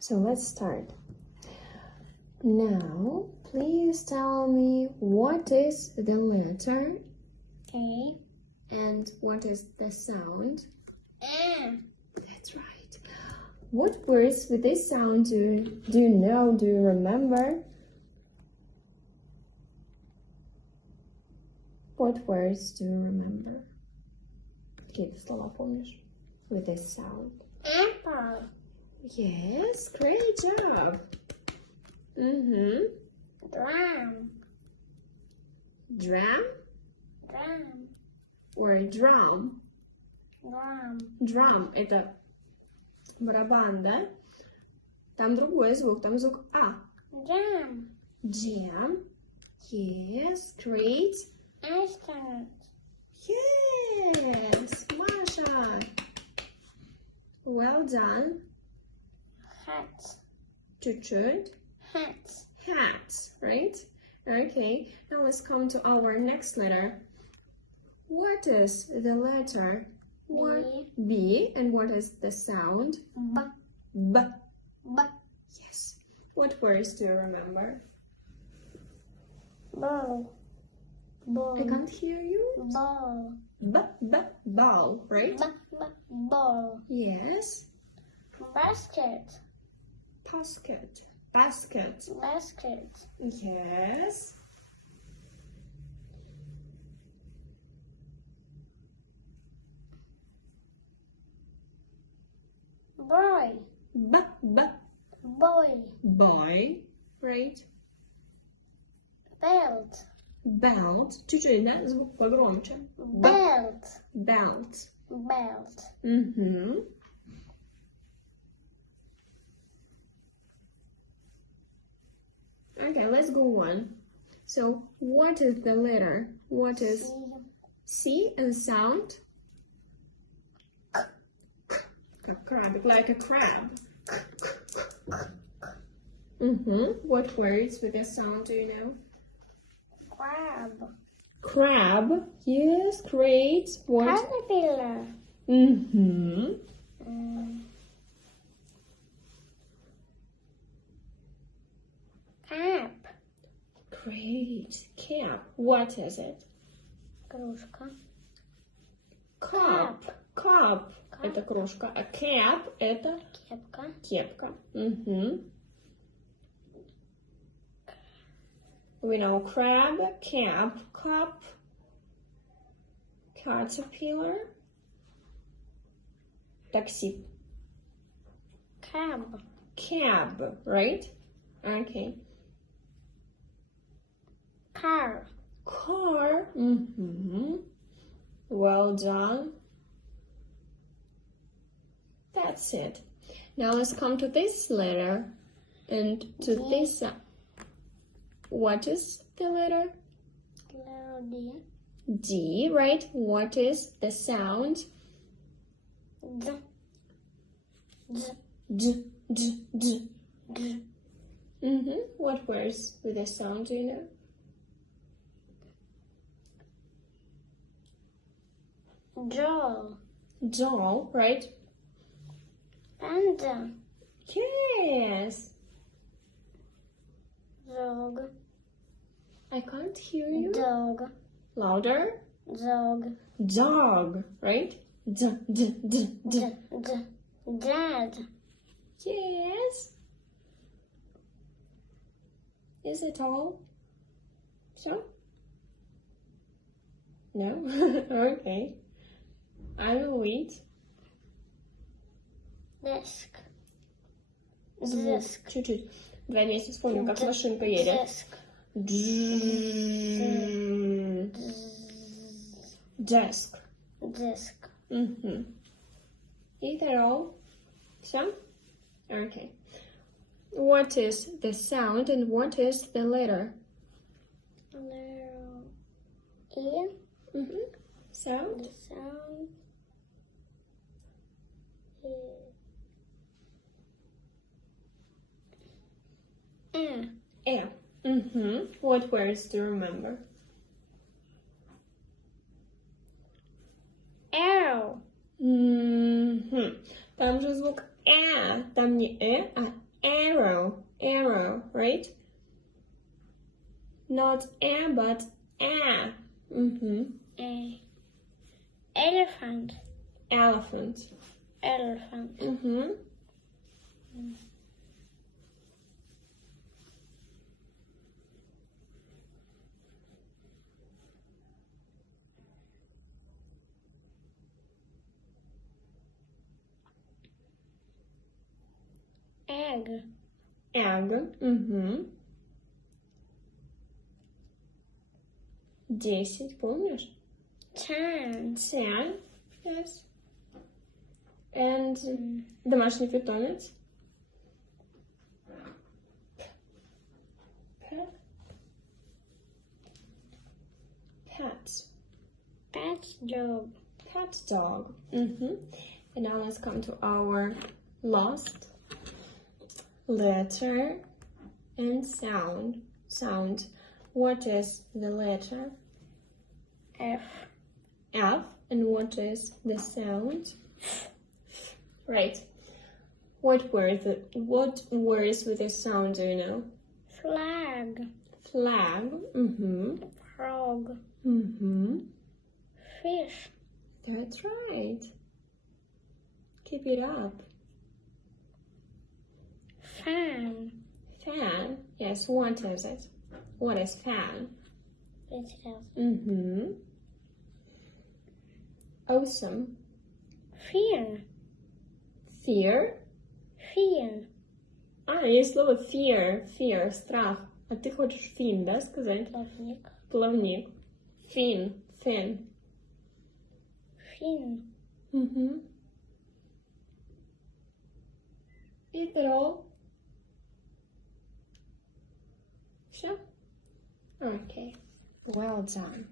So let's start. Now, please tell me what is the letter A. and what is the sound? That's right. What words with this sound do you know? Do you remember? What words do you remember? Какие слова помнишь with this sound? Apple. Yes, great job. Drum. Drum Drum. or drum? Drum. Drum – это барабан, да? Там другой звук, там звук А. Jam. Jam. Yes, great. Astronaut. Yes, Маша. Well done. Hat. Чуть-чуть. Hat. Hat, right? Okay, now let's come to our next letter. What is the letter? B. B. And what is the sound? B. B. B. Yes. What words do you remember? Ball. Ball. I can't hear you. Ball. Ball, right? Ball. Yes. Basket. Basket. Basket. Yes. Boy. Boy. Boy, right? Belt. Belt. Чуть-чуть, да? Звук погромче. Belt. Belt. Belt. Okay, let's go on. So, what is the letter? What is C and sound? Crab, like a crab. What words with a sound do you know? Crab. Crab. Yes, great. What? Caterpillar. Cap. Great. Cap. What is it? Кружка. Cup. Cup. Это кружка. А cap это Кепка. кепка. We know crab, cap, cup, caterpillar, taxi. Cab. Cab, right? Okay. Car. Car. Well done. That's it. Now let's come to this letter and to this. What is the letter? D. D, right? What is the sound? D. D, D, D. D. What words with the sound do you know? Doll. Doll, right? Panda. Yes. Dog. I can't hear you. Dog. Louder. Dog. Dog, right? D, D, D, D. Dad. Yes. Is it all? So? No? Okay. I will wait. Desk. Звук. Desk. Чуть-чуть. Давай вместе вспомним, как машинка едет. Desk. Desk. Desk. Is that all? So? Okay. What is the sound and what is the letter? Letter E. Sound? The sound is L. What words do you remember? L. Там же звук там не а arrow, arrow, right? Not a, but a. A. Elephant. Elephant. Elephant. Egg. Egg. 10, помнишь? 10. 10, yes. And домашний питомец. Pet. Pet dog. Pet dog. And now let's come to our last letter and sound. Sound. What is the letter? F. F. And what is the sound? Right. What words with a sound do you know? Flag. Flag. Frog. Fish. That's right. Keep it up. Fan. Fan. Yes, what is it? What is fan? Awesome. Fear. Fear. Fear. Есть слово fear. Fear, страх. А ты хочешь fin, да, сказать? Плавник. Плавник. Fin. Fin. Fin. Is that all? Все? Okay. Well done.